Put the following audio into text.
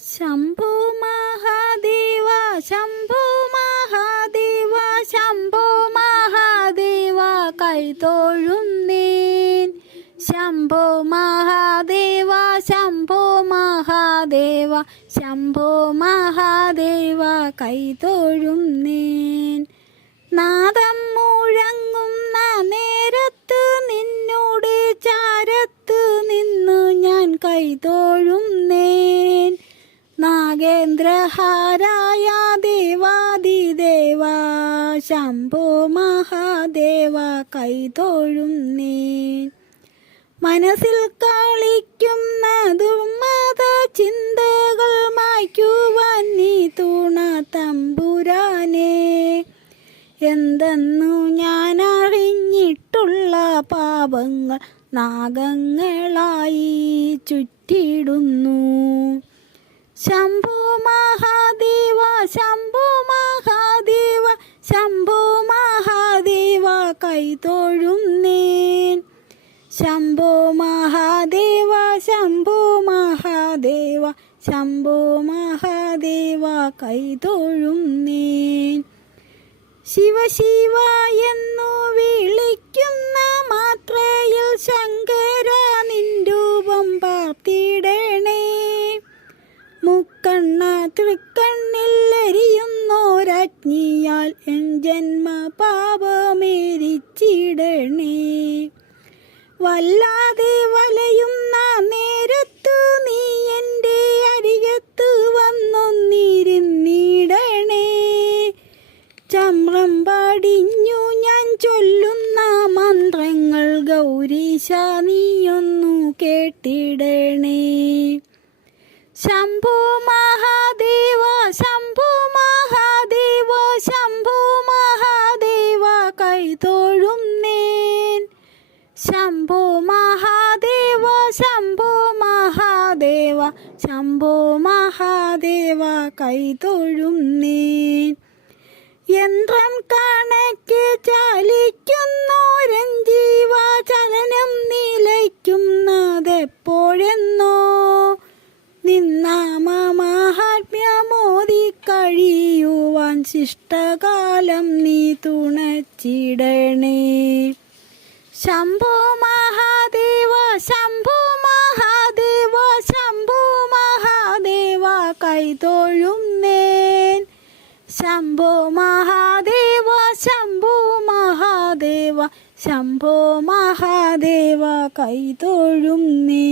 ശംഭു മഹാദേവ ശംഭു മഹാദേവ ശംഭു മഹാദേവ കൈതൊഴുന്നേൻ ശംഭു മഹാദേവ ശംഭു മഹാദേവ ശംഭു മഹാദേവ കൈതൊഴുന്നേൻ നാദം മുഴങ്ങുന്ന നേരത്ത് നിന്നോട് ചാരത്ത് നിന്നു ഞാൻ കൈതൊഴുന്നേൻ നാഗേന്ദ്രഹാരായ ദേവാദിദേവാ ശംഭോ മഹാദേവ കൈതൊഴുന്നേൻ മനസ്സിൽ കളിക്കുന്നതും മത ചിന്തകൾ മായ്ക്കുവാൻ നീ തൂണ തമ്പുരാനെ. എന്തെന്നു ഞാൻ അറിഞ്ഞിട്ടുള്ള പാപങ്ങൾ നാഗങ്ങളായി ചുറ്റിടുന്നു. ശംഭു മഹാദേവ ശംഭു മഹാദേവ ശംഭു മഹാദേവ കൈതൊഴുന്നേൻ ശംഭു മഹാദേവ ശംഭു മഹാദേവ ശംഭു മഹാദേവ കൈതൊഴുന്നേൻ ശിവ ശിവ എന്നു വിളിക്കുന്ന മുക്കണ്ണ തൃക്കണ്ണില്ലരിയുന്നോരാജ്ഞിയാൽ എൻ ജന്മ പാപമേരിച്ചിടണേ. വല്ലാതെ വലയുന്ന നേരത്തു നീ എന്റെ അരികത്ത് വന്നൊന്നിരുന്നിടണേ. ചമ്രം പാടിഞ്ഞു ഞാൻ ചൊല്ലുന്ന മന്ത്രങ്ങൾ ഗൗരീശ നീയൊന്നു കേട്ടിടണേ. ശംഭു മഹാദേവ ശംഭു മഹാദേവ ശംഭു മഹാദേവ കൈതോഴും നേൻ. ശംഭു മഹാദേവ ശംഭു മഹാദേവ ശംഭു മഹാദേവ കൈതൊഴുന്നേൻ യന്ത്രം കണക്ക് ശിഷ്ടകാലം നീ തുണച്ചിടണേ. ശംഭോ മഹാദേവ ശംഭോ മഹാദേവ ശംഭോ മഹാദേവ കൈതൊഴുന്നേൻ. ശംഭോ മഹാദേവ ശംഭോ മഹാദേവ ശംഭോ മഹാദേവ കൈതൊഴുന്നേ